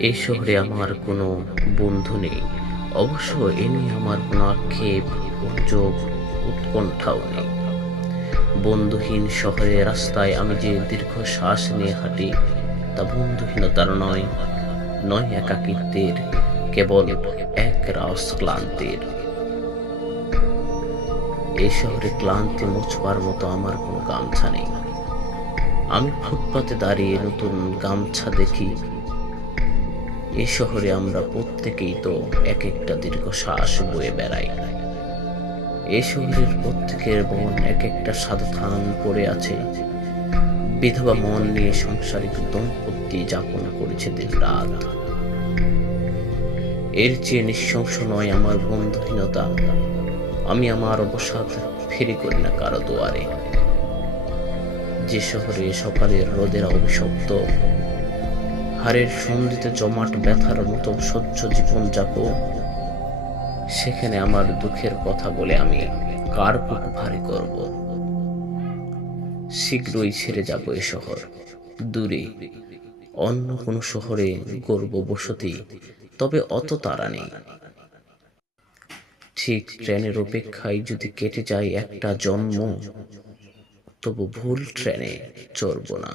এই শহরে আমার কোনো বন্ধু নেই। অবশ্য এ নিয়ে আমার কোনো আক্ষেপ, অভিযোগ, উৎকণ্ঠাও নেই। বন্ধুহীন শহরের রাস্তায় আমি যে দীর্ঘশ্বাস নিয়ে হাঁটি, তা বন্ধুহীনতার নয়, নয় একাকিত্বের, কেবল একরাশ ক্লান্তির। এই শহরে ক্লান্তি মুছবার মতো আমার কোনো গামছা নেই। আমি ফুটপাতে দাঁড়িয়ে নতুন গামছা দেখি। এ শহরে আমরা প্রত্যেকেই তো এক একটা দীর্ঘশ্বাস বয়ে বেড়াই। এ শহরের প্রত্যেকের মন এক একটা সাধুথান পড়ে আছে। বিধবা মন নিয়ে সংসারিক দম্পতি যাপন করেছে দিন রাত। এর চেয়ে নিঃশংস নয় আমার বন্ধুহীনতা। আমি আমার অবসাদ ফেরি করি না কারো দুয়ারে। যে শহরে সকালের রোদের অভিশপ্ত, হাড়ের সন্ধিতে জমাট ব্যথার মতো সহ্য জীবনযাপন, সেখানে আমার দুঃখের কথা বলে আমি কার বুক ভারী করব? শীঘ্রই ছেড়ে যাব এ শহর, দূরে অন্য কোনো শহরে গড়ব বসতি, তবে অত তাড়া নেই। ঠিক ট্রেনের অপেক্ষায় যদি কেটে যায় একটা জন্ম, তবু ভুল ট্রেনে চড়ব না।